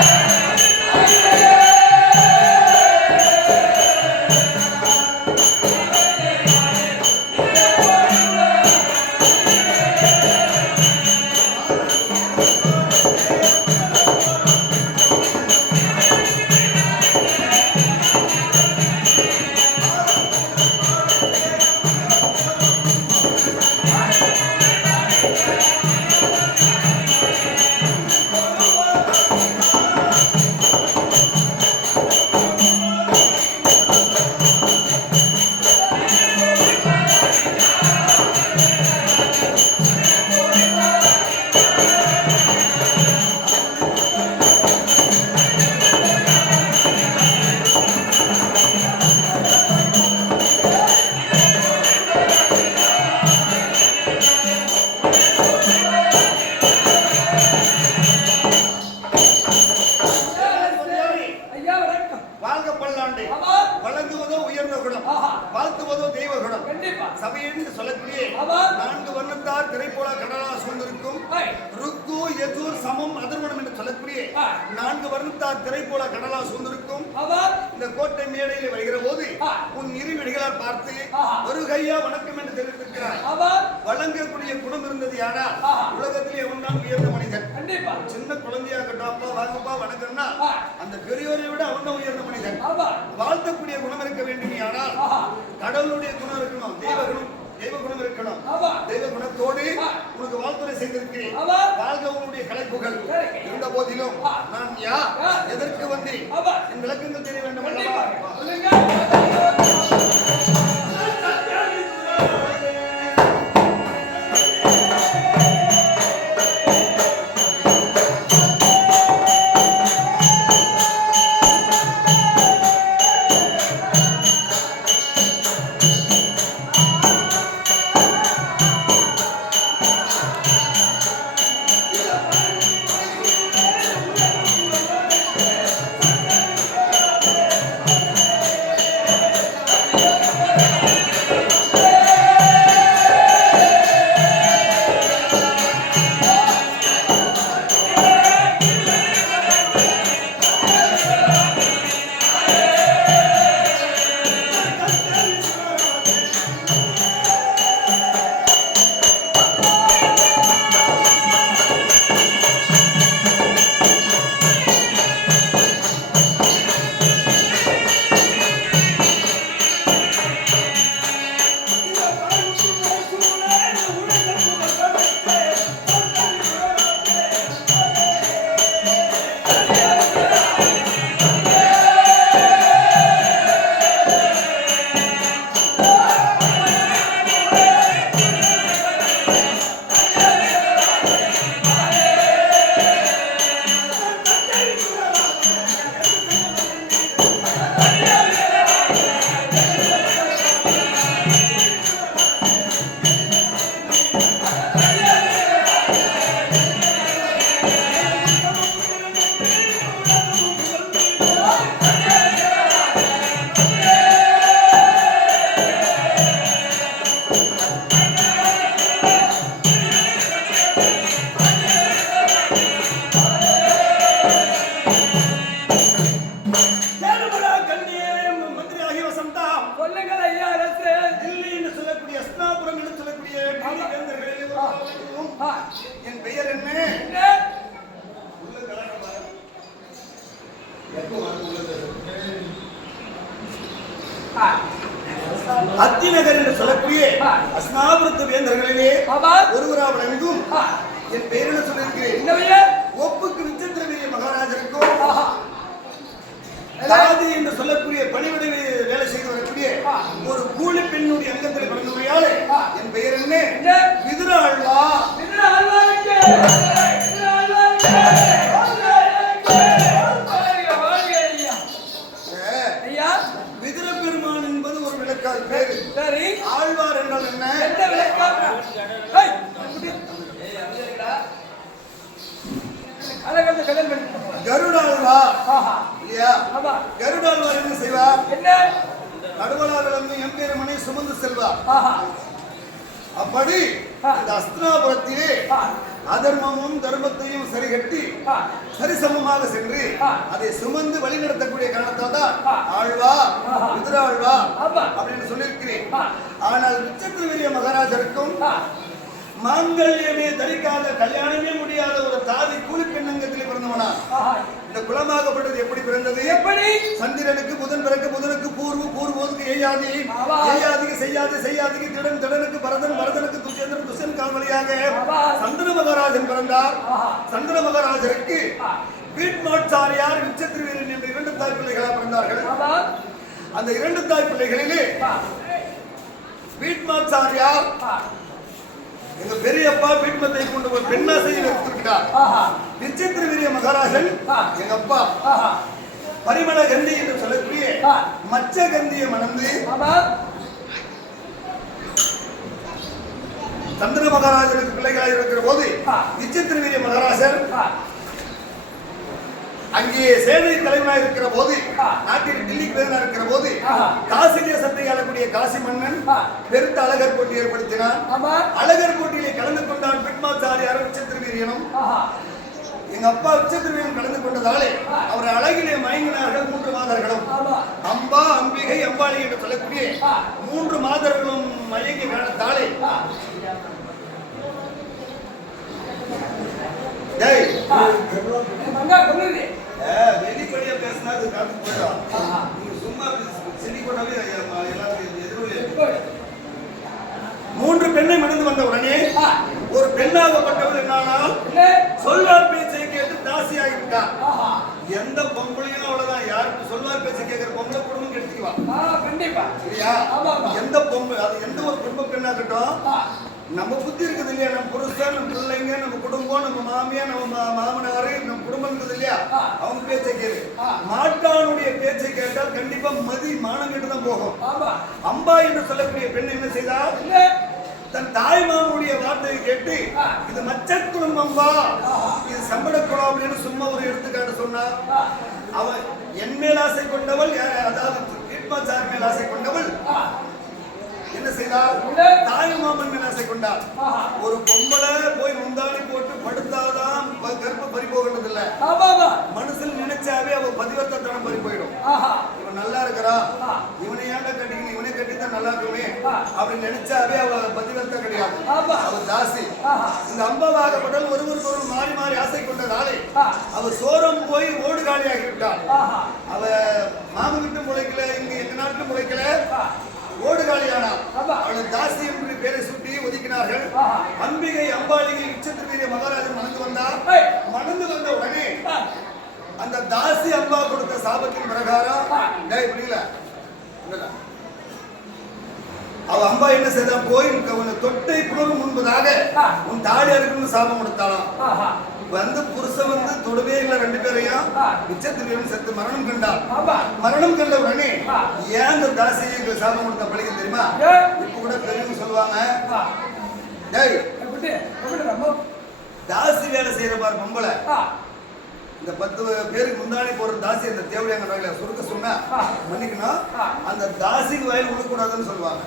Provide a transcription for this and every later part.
Amém. மேடையில் வருகிற போது உன் இரு விடிகளால் பார்த்து வருகையா வணக்கம் என்று தெரிவித்திருக்கிறார். வழங்கக்கூடிய குணம் இருந்தது யாரா உலகத்திலே ஒன்றாம் உயர்ந்த மனிதன். சின்ன குழந்தையா இருக்கட்டும் அப்பா வாங்கப்பா வணக்கம்னா அந்த பெரியோரை விட அவன் உயர்ந்த மனிதன். வாழ்த்தக்கூடிய குணம் இருக்க வேண்டும் ஆனால் கடவுளுடைய குணம் இருக்கணும். தெய்வ குணம் தெய்வ குணம் இருக்கணும். தெய்வ குணத்தோடு உனக்கு வாழ்த்து செய்திருக்கிறேன் இருந்த போதிலும் நான் யார்? எதற்கு வந்தேன்? என் விளக்கங்கள் தெரிய வேண்டும் அல்லவா? ஆழ்வா ஆமா. அப்படின்னு சொல்லியிருக்கிறேன். ஆனால் விச்சத்திரவீரிய மகாராஜருக்கும் மாங்கல்யமே தரிக்காத கல்யாணமே முடியாத ஒரு தாதி கூலி பெண்ணங்கத்திலே பிறந்தவனா. இந்த குலமாகப்பட்டது எப்படி பிறந்தது எப்படி சந்திரனுக்கு புதன் பிறக்க புதனுக்கு பூர்வு பூர்வோதுக்கு ஏயாதி. ஏயாதிக்கு செய்யாது செய்யாதிக்கு திடன் திடனுக்கு பரதன் பரதனுக்கு துஷேந்திரன் துஷன் ஆமா. சந்திர மகாராஜன் பிறந்தார். சந்திர மகாராஜருக்கு ஆ, வீட்மாட்சாரியார் விச்சத்திரவீரன் என்ற இரண்டு தாய் பிள்ளைகளாக பிறந்தார்கள். அந்த இரண்டு தாய் பிள்ளைகளிலே ஆ, எங்க பெரியப்பா வீட்மத்தை கொண்டு போய் பெண்ணாசையில் எடுத்திருக்கிறார் ஆஹா. விசித்திர வீரிய மகாராஜன். எங்க அப்பா. பரிமள கந்தி என்று சொல்லக்கூடிய. மச்ச கந்தியை மணந்து. சந்திர மகாராஜனுக்கு பிள்ளைகளாக இருக்கிற போது ஆ. விசித்திர வீரிய மகாராஜர் அங்கே சேனை தலைவனாக இருக்கிற போது. நாட்டில் டில்லிக்கு பேரனா இருக்கிற போது ஆஹா. காசி தேசத்தை ஆளக்கூடிய காசி மன்னன். பெருத்த அழகர் போட்டி ஏற்படுத்தினான். அழகர் போட்டியிலே கலந்து கொண்டான் பிட்மாச்சாரியார் விசித்திர வீரியனும் ஆஹா. எங்க அப்பா உச்சத்திரவியம் கலந்து கொண்டதாலே அவர் அழகிலே மயங்கினார்கள் மூன்று மாதர்களும். அம்பா அம்பிகை அம்பாளி என்று சொல்லக்கூடிய. மூன்று மாதர்களும் மயங்கி காணத்தாலே ஆ, டேய் வெளிப்படையா பேசினா அது காத்து போயிடும். நீங்க சும்மா சிலி கொண்டாவே எல்லாத்துக்கும் எதிர்வு போடு. மூன்று பெண்ணை மணந்து வந்த உடனே ஒரு பெண்ணாகப்பட்டவர் என்னானால். சொல்வார் பேச்சை கேட்டு தாசியாகிவிட்டார் ஆஹா. எந்த பொம்பளையும் அவ்வளவுதான் யாருக்கு சொல்வார் பேச்சை கேட்கிற பொம்பளை குடும்பம் கெடுத்துக்குவா கண்டிப்பா ஆமா. எந்த பொம்பளை அது எந்த ஒரு குடும்ப பெண்ணாகட்டும் ஆ, நம்ம புத்தி இருக்குது இல்லையா நம்ம புருஷன் நம்ம பிள்ளைங்க நம்ம குடும்பம் நம்ம மாமியா நம்ம மாமனாரு நம்ம குடும்பம் இருக்குது இல்லையா. அவங்க பேச்சை கேளு. மாட்டானுடைய பேச்சை கேட்டால் கண்டிப்பா மதி மானம் கெட்டு தான் போகும். அம்பா என்று சொல்லக்கூடிய பெண் என்ன இல்ல. தன் தாய்மாமனுடைய வார்த்தையை கேட்டு. இது மச்ச குடும்பம்பா இது சம்பட அப்படின்னு சும்மா ஒரு எடுத்துக்காட்டு சொன்னா ஆ, அவள் என் மேல் ஆசை கொண்டவள்? அதாவது மேல் ஆசை கொண்டவள் என்ன செய்தார். தாய் மாமன் மேல் ஆசை கொண்டார். ஒரு பொம்பளை போய் முந்தாணி போட்டு படுத்தாதான் கருப்பு பறி போகின்றது இல்ல. மனசுல நினைச்சாவே அவ பதிவர்த்தனம் பறி போயிடும். இவன் நல்லா இருக்கிறா. இவனை ஏன்டா கட்டிக்கணும் இவனே கட்டித்தான் நல்லா இருக்குமே ஆ. அப்படின்னு நினைச்சாவே அவ பதிவர்த்தம் கிடையாது. அவ தாசி. இந்த அம்பாவாகப்பட்டவள் ஒருவருக்கு ஒருவர் மாறி மாறி ஆசை கொண்டதாலே ஆ. அவ சோரம் போய் ஓடு காலியாகி விட்டாள். அவ மாமன் கிட்ட முளைக்கல இங்க எங்க நாட்டிலும் முளைக்கல ஆ, ஓடு காலியானாள் ஆமா. அவள் தாசி என்று பேரை சுட்டி ஒதுக்கினார்கள். அம்பிகை அம்பாளிகை உச்சத்திரவீரிய மகாராஜன் மணந்து வந்தார். மணந்து வந்த உடனே அந்த தாசி அம்பா கொடுத்த சாபத்தின் பிரகாரம் புரியல. அவ அம்பா என்ன செய்தா போய் தொட்டை புலரும் முன்பதாக. உன் தாடி அறுக்கணும்னு சாபம் கொடுத்தாளாம் ஆஹா. வந்து புருஷன் வந்து தொடுவே இல்லை ரெண்டு பேரையும் ஆ. உச்சத்திரவீரன் செத்து மரணம் கண்டார். மரணம் கண்ட உடனே. ஏன் அந்த தாசியை சாபம் கொடுத்த பழிக்க தெரியுமா? இப்ப கூட பெரியவங்க சொல்லுவாங்க டேய்? தாசி வேலை செய்யற பாரு பொம்பளை இந்த பத்து பேருக்கு முந்தாணி போற தாசி அந்த தேவடியாங்க வகையில சுருக்க சொன்னா. மன்னிக்கணும். அந்த தாசிக்கு வயல் விடக்கூடாதுன்னு சொல்லுவாங்க?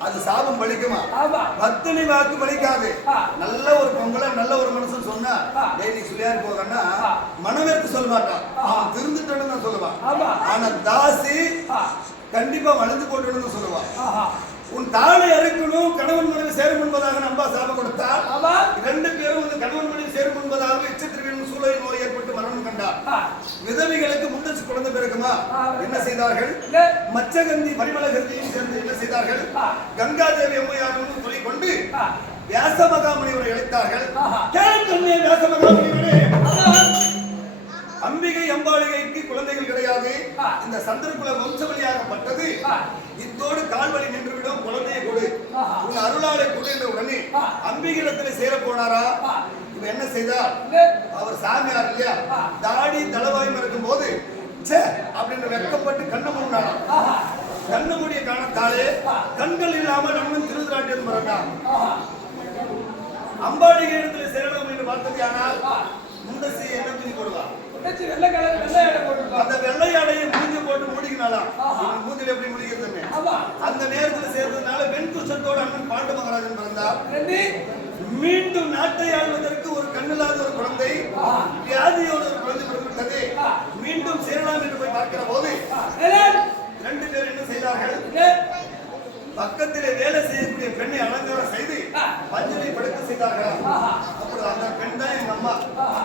அது சாபம் பலிக்குமா ஆமா. பத்தினி வாக்கு பலிக்காது ஆ. நல்ல ஒரு பொம்பளை நல்ல ஒரு மனுஷன் சொன்னா. டேய் நீ சொல்லியாரு போகன்னா ஆ. மனவேற்று சொல்ல மாட்டான். அவன் திருந்துட்டேன்னு தான் சொல்லுவான். ஆனா தாசி கண்டிப்பா வளர்ந்து போட்டுன்னு சொல்லுவான். உன் தாளை அறுக்கணும் கணவன் மனைவி சேரும் என்பதாக நம்பா சாபம் கொடுத்தார் ஆமா. இரண்டு பேரும் வந்து கணவன் மனைவி சேரும் என்பதாக இச்சத்திரிவின் சூழலை நோய் ஏற்பட்டு கண்டார் விதவைகளுக்கு முண்டச்சு குழந்தை பிறகுமா. என்ன செய்தார்கள். மச்சகந்தி பரிமள கந்தியும் சேர்ந்து என்ன செய்தார்கள் ஆ. கங்காதேவி அம்மையாரும் துணை கொண்டு ஆ, வியாச மகாமுனிவரை அழைத்தார்கள். கேளுங்கள் வியாச மகாமுனிவரே ஆமா. அம்பிகை அம்பாளிகைக்கு குழந்தைகள் கிடையாது. இந்த சந்திரகுல வம்சவழியாகப்பட்டது. இத்தோடு கால்வழி நின்றுவிடும் குழந்தையை கொடு. உன் அருளாலை கொடு என்ற உடனே ஆ. அம்பிகையிடத்தில் சேர போனாரா. இவன் என்ன செய்தார். அவர் சாமியார் இல்லையா. தாடி தலவாயும் இருக்கும் போது அப்படின்னு வெட்கப்பட்டு கண்ணு மூடினாராம். கண்ணு மூடிய காரணத்தாலே. கண்கள் இல்லாமல் நம்மளும் திருவிழாட்டியம் பிறந்தான். அம்பாளிகை இடத்துல சேரணும் என்று பார்த்தது ஆனால். முண்டசி என்ன துணி போடுவா உடைச்சு வெள்ளை கலர் வெள்ளை ஆடை போட்டிருப்பாங்க. அந்த வெள்ளை ஆடையை மூஞ்சி போட்டு மூடிக்கினாலாம் மூஞ்சில எப்படி முடிக்கிறதுன்னு ஆமா. அந்த நேரத்துல சேர்ந்ததுனால வெண் குஷத்தோடு அண்ணன் பாண்டு மகாராஜன் பிறந்தார். மீண்டும் நாட்டை ஆள்வதற்கு ஒரு கண்ணில்லாத ஒரு குழந்தை வியாதியோட ஒரு குழந்தை பிறந்துவிட்டது. மீண்டும் சேரலாம் என்று போய் பார்க்கிற போது ரெண்டு பேர் என்ன செய்தார்கள்? பக்கத்திலே வேலை செய்யக்கூடிய பெண்ணை அலங்காரம் செய்து பஞ்சனை படுக்க செய்தார்கள் அப்படி அந்த பெண் தான் எங்க அம்மா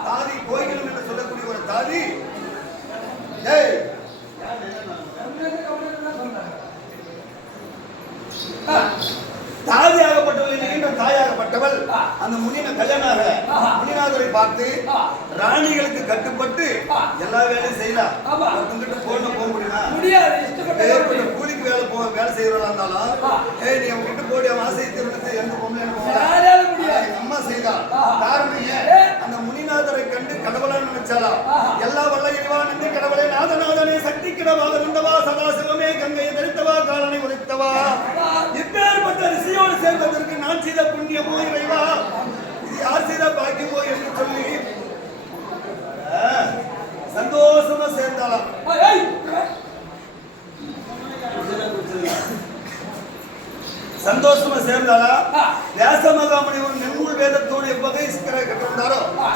தாதி கோயிலும் என்று சொல்லக்கூடிய ஒரு தாதி. ஏய் தாதியாக தாயாகப்பட்டவள். அந்த முனின ஆஹா. முனிநாதரை பார்த்து. ராணிகளுக்கு கட்டுப்பட்டு. எல்லா வேலையும் செய்யலாம். ஒருத்தங்கிட்ட போன போக முடியுமா முடியாது கூலிக்கு வேலை போ வேலை செய்யறதா இருந்தாலும். ஏய் நீ அவங்க கிட்ட போடி அவன் ஆசை திருமணத்தை எந்த பொம்பளை அம்மா செய்தா. காரணம். அந்த முனிநாதரை கண்டு கடவுளா நினைச்சாலா. எல்லா வல்ல இறைவா நந்தி கடவுளே நாதநாதனே சக்தி கிடவாக இருந்தவா சதாசிவமே கங்கையை தரித்தவா காலனை உரைத்தவா எப்பேற்பட்ட ரிஷியோடு சேர்ந்ததற்கு நான் செய்த புண்ணியமோ இறைவா இது யார் செய்த பாக்கியமோ என்று சொல்லி ஆ, சந்தோஷமா சேர்ந்தாலாம் ஆ, ஏய், சந்தோஷமா சேர்ந்தாளா ஆ. வியாசமகாமணி ஒரு நெம்மூல் வேதத்தோடு எவ்வகை கட்டிருந்தாரோ ஆ.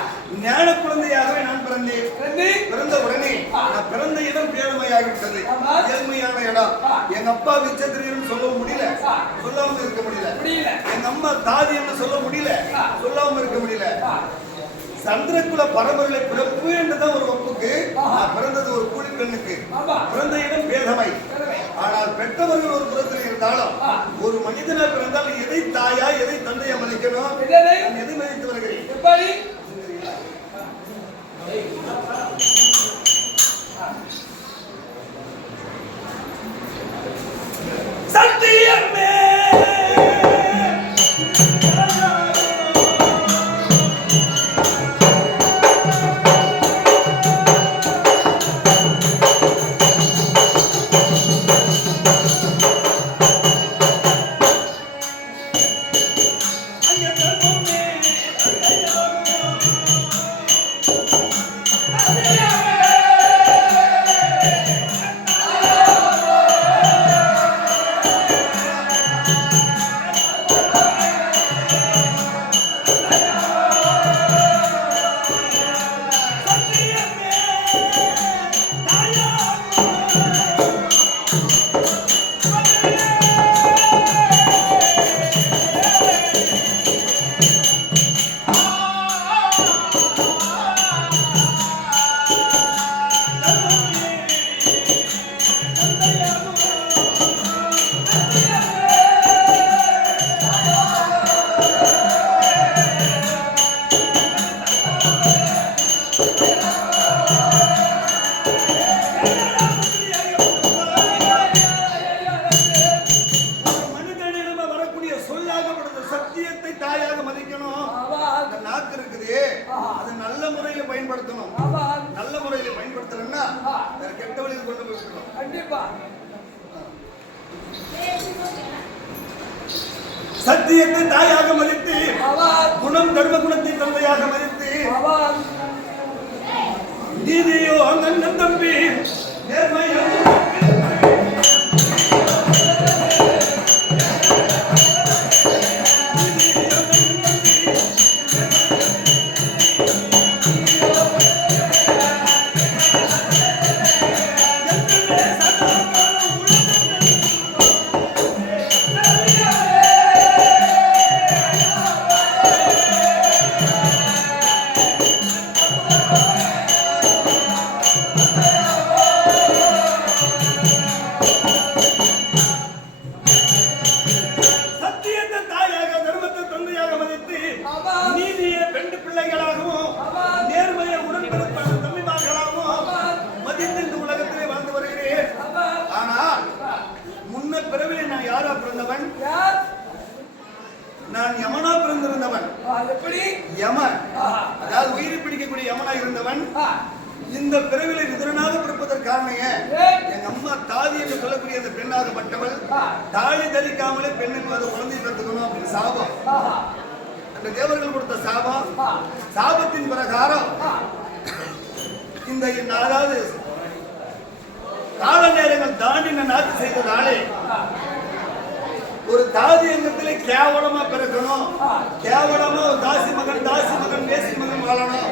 ஞான குழந்தையாகவே நான் பிறந்தேன் ரெண்டு, பிறந்த உடனே ஆ. நான் பிறந்த இடம் பேருமையாகிவிட்டது ஆமா. ஏழ்மையான இடம் ஆ. எங்க அப்பா விச்சத்திரியன் சொல்ல முடியல ஆ. சொல்லாம இருக்க முடியல முடியல. எங்க அம்மா தாதி என்ன சொல்ல முடியல ஆ. சொல்லாம இருக்க முடியல ஆ, சந்திரகுல பரம்பரை பிறப்பு என்றுதான் ஒரு ஒப்புக்கு. பிறந்தது ஒரு கூலி பெண்ணுக்கு. பிறந்த இடம் பேதமை. குணம் தர்ம குணத்தை தந்தையாக மதித்து நீதியோ அண்ணன் தம்பி நேர்மையோ. நான் யமனா பிறந்திருந்தவன். எப்படி? ஆஹா. அதாவது உயிரை பிடிக்கக்கூடிய யமனா இருந்தவன். இந்த பிறவிலே விதரனாக பிறப்பதற்கு காரணம் எங்க அம்மா தாதி என்று சொல்லக்கூடிய அந்த பெண்ணாகப்பட்டவள். தாலி தரிக்காமலே பெண்ணுக்கு அது குழந்தை பெற்றுக்கணும் அப்படின்னு சாபம். அந்த தேவர்கள் கொடுத்த சாபம் சாபத்தின் பிரகாரம் இந்த அதாவது கால நேரங்கள் தாண்டி நான் செய்ததாலே ஒரு தாதி எண்ணத்துல கேவலமா பிறக்கணும். கேவலமா தாசி மகன் தாசி மகன் தேசி மகன் வாழணும்.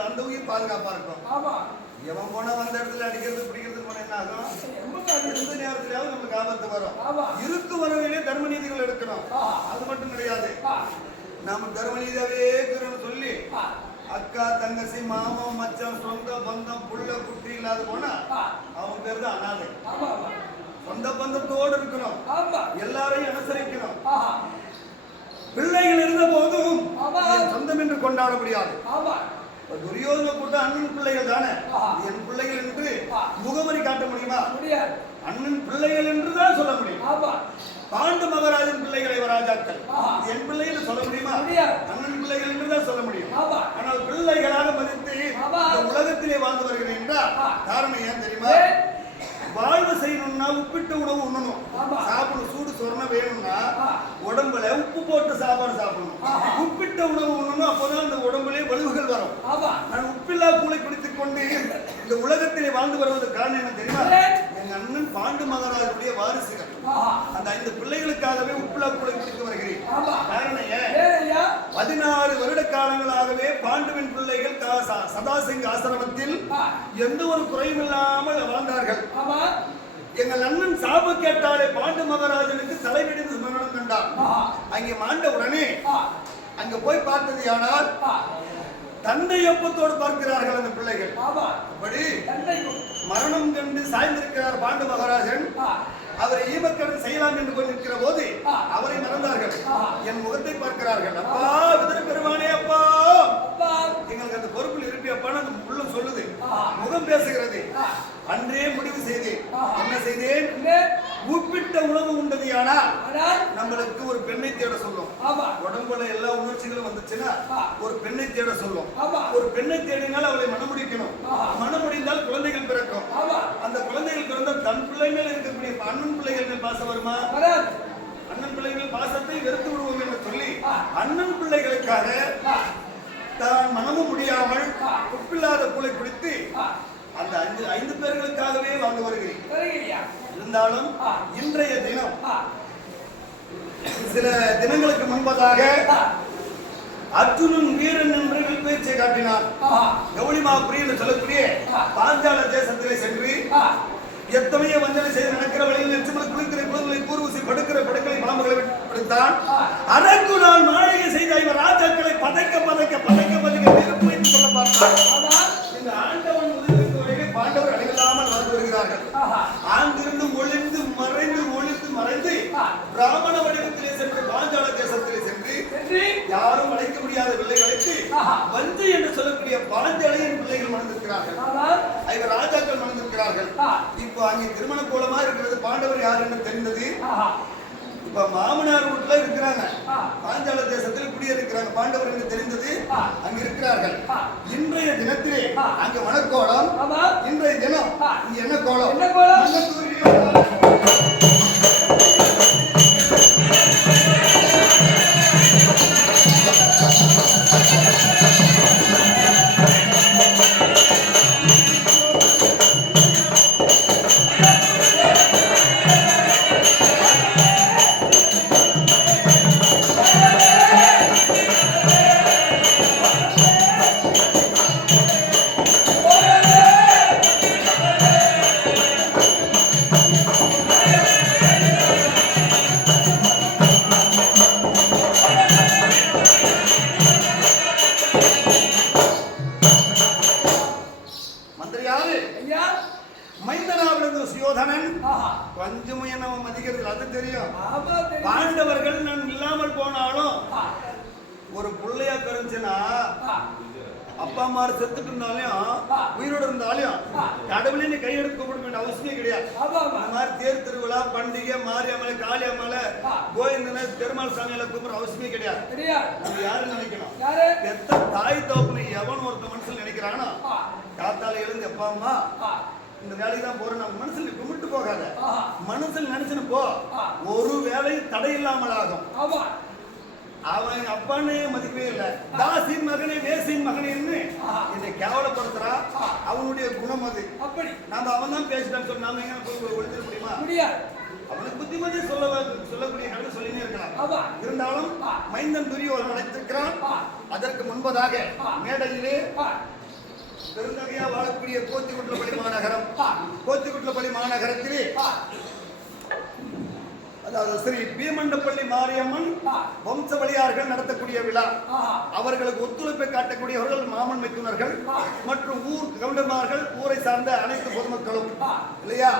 அந்த அந்த பாதுகாப்பா இருக்கும் ஆமா. எவன் போனா வந்த இடத்துல அடிக்கிறது பிடிக்கிறது போனா என்ன ஆகும்? எந்த நேரத்திலாவது நமக்கு ஆபத்து வரும். இருக்கு வரவிலே தர்ம நீதிகள் எடுக்கணும் அது மட்டும் கிடையாது. நாம தர்ம நீதியாவே சொல்லி அக்கா தங்கச்சி மாமன் மச்சம் சொந்த பந்தம் புள்ள குட்டி இல்லாத போனா அவன் பேர் தான் அனாதை. சொந்த பந்தத்தோடு இருக்கணும். எல்லாரையும் அனுசரிக்கணும். பிள்ளைகள் இருந்த போதும் சொந்தம் என்று கொண்டாட முடியாது. துரியோதன கூட்டம் அண்ணன் பிள்ளைகள் தானே என் பிள்ளைகள் என்று ஆ. முகவரி காட்ட முடியுமா முடியாது. அண்ணன் பிள்ளைகள் என்று தான் சொல்ல முடியும் ஆமா. பாண்டு மகாராஜன் பிள்ளைகளை ராஜாக்கள் என் பிள்ளைகள் சொல்ல முடியுமா. அண்ணன் பிள்ளைகள் என்று தான் சொல்ல முடியும். ஆனால் பிள்ளைகளாக மதித்து உலகத்திலே வாழ்ந்து வருகிறேன் என்றால். காரணம் ஏன் தெரியுமா? வாழ்வு செய்யணும்னா உப்பிட்ட உணவு உண்ணணும். சாப்பிடணும் சூடு சொரணை வேணும்னா. உடம்புல உப்பு போட்டு சாப்பாடு சாப்பிடணும். உப்பிட்ட உணவு உண்ணணும் அப்போதான் அந்த உடம்புலே வலுவுகள் வரும். நான் உப்பில்லா கூளை குடித்துக் கொண்டு இந்த உலகத்திலே வாழ்ந்து வருவதற்கு காரணம் என்ன தெரியுமா? எங்க அண்ணன் பாண்டு மகாராஜனுடைய வாரிசுகள். அந்த ஐந்து பிள்ளைகளுக்காகவே உப்பில்லா கூளை குடித்து வருகிறேன். காரணம் ஏன்? பதினாறு வருட காலங்களாகவே பாண்டுவின் பிள்ளைகள் கா- ச- சதாசிங்க ஆசிரமத்தில். எந்த ஒரு குறையும் இல்லாமல் வாழ்ந்தார்கள். எங்கள் அண்ணன் சாப கேட்டாலே பாண்டு மகாராஜனுக்கு தலைவிடிந்து மரணம் கண்டார். அங்கே மாண்ட உடனே. அங்க போய் பார்த்தது ஆனால். தந்தை எப்பத்தோடு பார்க்கிறார்கள் அந்த பிள்ளைகள் ஆமா. அப்படி தந்தை. மரணம் கண்டு சாய்ந்திருக்கிறார் பாண்டு மகாராஜன். அவரை ஈமக்கடன் செய்யலாம் என்று கொண்டிருக்கிற போது. அவரை மறந்தார்கள். என் முகத்தை பார்க்கிறார்கள் அப்பா விதர பெருமானே அப்பா. எங்களுக்கு அந்த பொறுப்பில் இருப்பியப்பான்னு அந்த உள்ள சொல்லுது. முகம் பேசுகிறது. அன்றே முடிவு செய்தேன். என்ன செய்தேன்? உப்பிட்ட உணவு உண்டது ஆனால் நம்மளுக்கு ஒரு பெண்ணை தேட சொல்லும். உடம்புல எல்லா உணர்ச்சிகளும் வந்துச்சுன்னா. ஒரு பெண்ணை தேட சொல்லும். ஒரு பெண்ணை தேடினால் அவளை மனமுடிக்கணும். மனமுடிந்தால் குழந்தைகள் பிறக்கும். அந்த குழந்தைகள் பிறந்தால் தன் பிள்ளை மேல் இருக்கக்கூடிய அண்ணன் பிள்ளைகள் மேல் பாசம் வருமா. அண்ணன் பிள்ளைகள் பாசத்தை வெறுத்து விடுவோம் என்று சொல்லி. அண்ணன் பிள்ளைகளுக்காக. தான் மனமும் முடியாமல். உப்பில்லாத கூளை குடித்து. அந்த ஐந்து ஐந்து பேர்களுக்காகவே வாழ்ந்து வருகிறேன். இருந்தாலும். இன்றைய தினம். சில தினங்களுக்கு முன்பதாக. அர்ஜுனன் வீரன் என்று வில்பேச்சை காட்டினான் ஆஹா. கௌளிமாபுரி என்று சொல்லக்கூடிய. பாஞ்சால தேசத்திலே சென்று. எத்தனையோ வஞ்சனை செய்து நடக்கிற வழியில் எச்சுமல் குளிக்கிற குழுங்களை கூறுவசி படுக்கிற படுக்கலை பாம்புகளை விடுத்தான் ஆ. அதற்கு நான் மாளிகை செய்த இவர் ராஜாக்களை பதைக்க பதைக்க பதைக்க பதைக்க நெருப்பு வைத்து சொல்ல பார்த்தான் ஆமா. இந்த ஆண்டவன் உதவிக்கு வழியிலே பாண்டவர் அழிவில்லாமல் வாழ்ந்து வருகிறார்கள் ஆஹா. ஆங்கிருந்து ஒளிந்து மறைந்து ஒளிந்து மறைந்து. பிராமண வடிவத்திலே சென்று பாஞ்சால தேசத்திலே சென்று. யாரும் அழைக்க முடியாத பிள்ளை அழைத்து ஆஹா. வஞ்சி என்று சொல்லக்கூடிய பாஞ்சாலையின் பிள்ளைகள் மணந்திருக்கிறார்கள். ஐவர் ராஜாக்கள் மணந்திருக்கிறார்கள். இப்போ அங்கே திருமண கோலமா இருக்கிறது பாண்டவர் யார் என்று தெரிந்தது. இப்ப மாமனார் வீட்டுல இருக்கிறாங்க. பாஞ்சால தேசத்தில் குடியிருக்கிறாங்க பாண்டவர் என்று தெரிந்தது. அங்க இருக்கிறார்கள். இன்றைய தினத்திலே. அங்க மணக்கோலம் ஆமா. இன்றைய தினம். இங்க என்ன கோலம் என்ன கோலம்? அப்பா அம்மா செத்துட்டு இருந்தாலும். உயிரோடு இருந்தாலும் ஆ. கடவுளே நீ கையெடுக்க கூப்பிட அவசியமே கிடையாது. இந்த மாதிரி தேர் திருவிழா பண்டிகை மாரியம்மலை காளியம்மலை. கோவிந்தனை பெருமாள் சாமியில கூப்பிடுற அவசியமே கிடையாது. நம்ம யாரு நினைக்கணும்? பெத்த தாய் தோப்புனை எவன் ஒருத்த மனசுல நினைக்கிறானோ. காத்தால எழுந்து அப்பா அம்மா. இந்த வேலைக்கு தான் போறேன் நம்ம மனசுல கும்பிட்டு போகாத. மனசுல நினைச்சுன்னு போ. ஒரு வேலையும் தடை இல்லாமல் ஆகும். அவன் அப்பானே மதிப்பே இல்லை அப்படி நாம அவன் தான் பேசிட்டான்னு சொல்லி நாம எங்க போய் ஒழிச்சிட முடியுமா முடியாது அவனுக்கு புத்திமதி சொல்ல சொல்லக்கூடிய கடவுள் சொல்லினே இருக்கலாம். இருந்தாலும். மைந்தன் துரியோதன் அழைத்திருக்கிறான் ஆ. அதற்கு முன்பதாக. மேடையிலே. பெருந்தகையா வாழக்கூடிய கோத்திக்குட்லப்பள்ளி மாநகரம். கோத்திக்குட்லப்பள்ளி மாநகரத்திலே அதாவது ஸ்ரீ பீமண்டப்பள்ளி மாரியம்மன் வம்ச வழியார்கள் நடத்தக்கூடிய விழா. அவர்களுக்கு ஒத்துழைப்பை காட்டக்கூடியவர்கள் மாமன் மைத்துனர்கள் மற்றும் ஊர் கவுண்டர்மார்கள் ஊரை சார்ந்த அனைத்து பொதுமக்களும். இல்லையா?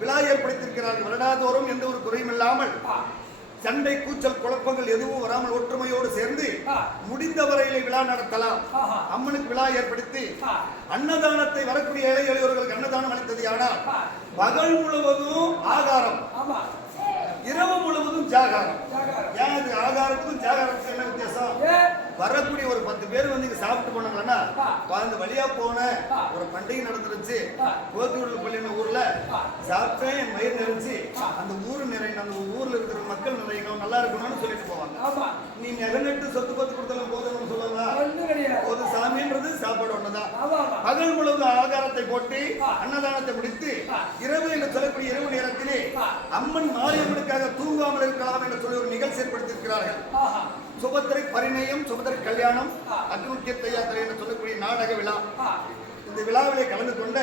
விழா ஏற்படுத்தியிருக்கிறார்கள். வருடாதோறும் எந்த ஒரு குறையும் இல்லாமல். சண்டை கூச்சல் குழப்பங்கள் எதுவும் வராமல் ஒற்றுமையோடு சேர்ந்து முடிந்த வரையிலே விழா நடத்தலாம். அம்மனுக்கு விழா ஏற்படுத்தி அன்னதானத்தை வரக்கூடிய ஏழை எளியவர்களுக்கு அன்னதானம் அளித்தது ஆனால் பகல் முழுவதும் ஆகாரம். இரவு முழுவதும் ஜாகாரம். ஏன் இது ஆகாரத்துக்கும் ஜாகாரத்துக்கும் என்ன வித்தியாசம்? வரக்கூடிய ஒரு பத்து பேர் வந்து இங்க சாப்பிட்டு போனாங்கன்னா. அந்த வழியா போன. ஒரு பண்டிகை நடந்துருச்சு. கோத்தூர் பள்ளின ஊர்ல. சாப்பிட்டேன் என் மயிர் நிறைஞ்சு. அந்த ஊர் நிறையணும் அந்த ஊர்ல இருக்கிற மக்கள் நிறையணும் நல்லா இருக்கணும்னு சொல்லிட்டு போவாங்க நீ நெகநெட்டு சொத்து பத்து கொடுத்தாலும் போதும்னு கிடையாது ஒரு சாமின்றது சாப்பாடு ஒண்ணுதான் பகல் முழுவதும் ஆகாரத்தை போட்டு. அன்னதானத்தை முடித்து. இரவு என்று சொல்லக்கூடிய இரவு நேரத்திலே. அம்மன் மாரியம்மனுக்காக தூங்காமல் இருக்கலாம் என்று சொல்லி ஒரு நிகழ்ச்சி ஏற்படுத்தியிருக்கிறார்கள் சுபத்திரை பரிணயம் சுபத்திரை கல்யாணம் ஆ. அக்னுக்கியத்தை யாத்திரை என்று சொல்லக்கூடிய நாடக விழா. இந்த விழாவிலே கலந்து கொண்ட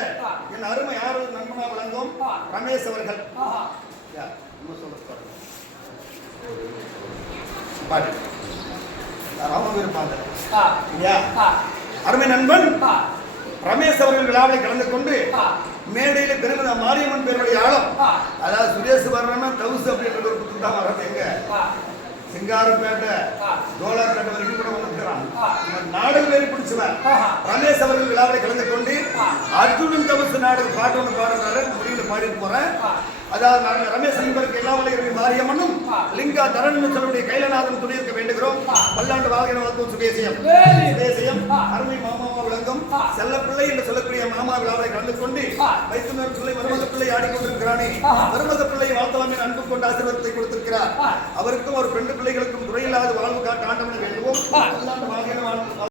என் அருமை ஆறு நண்பனா விளங்கும் ரமேஷ் அவர்கள். யா, பாட்டு அருமை நண்பன் ரமேஷ் அவர்கள் விழாவிலே கலந்து கொண்டு மேடையில பெருமித மாரியம்மன் பேருடைய ஆழம். அதாவது சுரேஷ் வர்றன்னா தவுசு அப்படின்ற ஒரு புத்தகம் வர்றது. எங்க? ஆ சிங்காரப்பேட்டை ஆ. தோலாப்பேட்டை வரைக்கும் கூட வந்துருக்கிறான் நாடகம் வேறு பிடிச்சவன். ரமேஷ் அவர்கள் விழாவில் கலந்து கொண்டு. அர்ஜுனன் தவசு நாடக பாட்டு ஒன்று பாடுறாரு முடிவில் பாடிட்டு போறேன். அதாவது ரமேஷ் என்பதற்கு எல்லா வலைகளும் மாரியம்மனும். லிங்கா தரன் சொல்லக்கூடிய கைலநாதன் துணை இருக்க வேண்டுகிறோம். பல்லாண்டு வாழ்கிற வாழ்க்கும் சுதேசியம். சுதேசியம். அருமை மாமாவா விளங்கும். செல்லப்பிள்ளை என்று சொல்லக்கூடிய மாமா விழாவை கலந்து கொண்டு. வைத்துனர் பிள்ளை மருமக பிள்ளை ஆடிக்கொண்டிருக்கிறானே. மருமக பிள்ளை வாழ்த்தலாமே அன்பு கொண்டு ஆசீர்வாதத்தை கொடுத்திருக்கிறார். அவருக்கும் அவர் பெண்டு பிள்ளைகளுக்கும் குறையில்லாத வாழ்வு காட்ட ஆண்டவனை வேண்டுவோம். பல்லாண்டு வாழ்கிற வாழ்